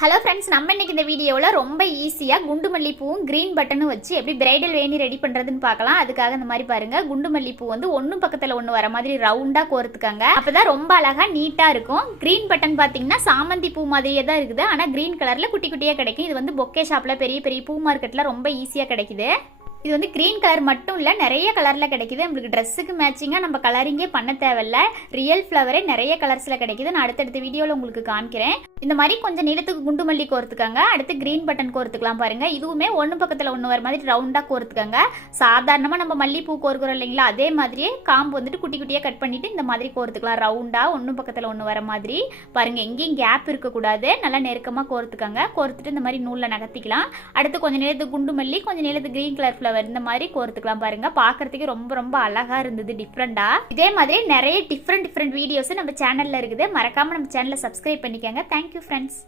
Hello friends, நம்ம இன்னைக்கு இந்த வீடியோவில் ரொம்ப ஈஸியாக குண்டு மல்லிப்பூவும் க்ரீன் பட்டனும் வச்சு எப்படி பிரைடல் வேணி ரெடி பண்ணுறதுன்னு பார்க்கலாம். அதுக்காக இந்த மாதிரி பாருங்கள், குண்டு மல்லிப்பூ வந்து ஒன்று பக்கத்தில் ஒன்று வர மாதிரி ரவுண்டாக கோர்த்துக்காங்க. அப்போ தான் ரொம்ப அழகாக நீட்டாக இருக்கும். க்ரீன் பட்டன் பார்த்தீங்கன்னா சாமந்தி பூ மாதிரியே தான் இருக்குது, ஆனால் க்ரீன் கலரில் குட்டி குட்டியாக கிடைக்கும். இது வந்து பொக்கே ஷாப்பில் பெரிய பெரிய பூ மார்க்கெட்டில் ரொம்ப ஈஸியாக கிடைக்குது. இது வந்து க்ரீன் கலர் மட்டும் இல்லை, நிறைய கலரில் கிடைக்குது. நம்மளுக்கு ட்ரெஸ்ஸுக்கு மேட்சிங்காக நம்ம கலரிங்கே பண்ண தேவையில்ல. ரியல் ஃப்ளவரே நிறைய கலர்ஸில் கிடைக்குது. நான் அடுத்தடுத்த வீடியோவில் உங்களுக்கு காமிக்கிறேன். இந்த மாதிரி கொஞ்சம் நீளத்துக்கு குண்டு மல்லி கோர்த்துக்காங்க. அடுத்து க்ரீன் பட்டன் கோர்த்துக்கலாம் பாருங்கள். இதுவுமே ஒன்று பக்கத்தில் ஒன்று வர மாதிரி ரவுண்டாக கோர்த்துக்காங்க. சாதாரணமாக நம்ம மல்லிப்பூ கோர்க்குறோம் இல்லைங்களா, அதே மாதிரியே காம்பு வந்துட்டு குட்டி குட்டியாக கட் பண்ணிவிட்டு இந்த மாதிரி கோர்த்துக்கலாம். ரவுண்டாக ஒன்று பக்கத்தில் ஒன்று வர மாதிரி பாருங்கள். எங்கேயும் கேப் இருக்கக்கூடாது, நல்லா நெருக்கமாக கோர்த்துக்காங்க. கோர்த்துட்டு இந்த மாதிரி நூலில் நகர்த்திக்கலாம். அடுத்து கொஞ்சம் நீளத்துக்கு குண்டு மல்லி, கொஞ்சம் நீளத்துக்கு க்ரீன் கலர் ஃப்ளவர் இந்த மாதிரி கோர்த்துக்கலாம் பாருங்க. பார்க்கறதுக்கு ரொம்ப ரொம்ப அழகா இருந்தது டிஃப்ரெண்டா. இதே மாதிரி நிறைய டிஃப்ரெண்ட் வீடியோஸ் நம்ம சேனல்ல இருக்குது. மறக்காம நம்ம சேனலை சப்ஸ்கிரைப் பண்ணிக்கோங்க. Thank you friends.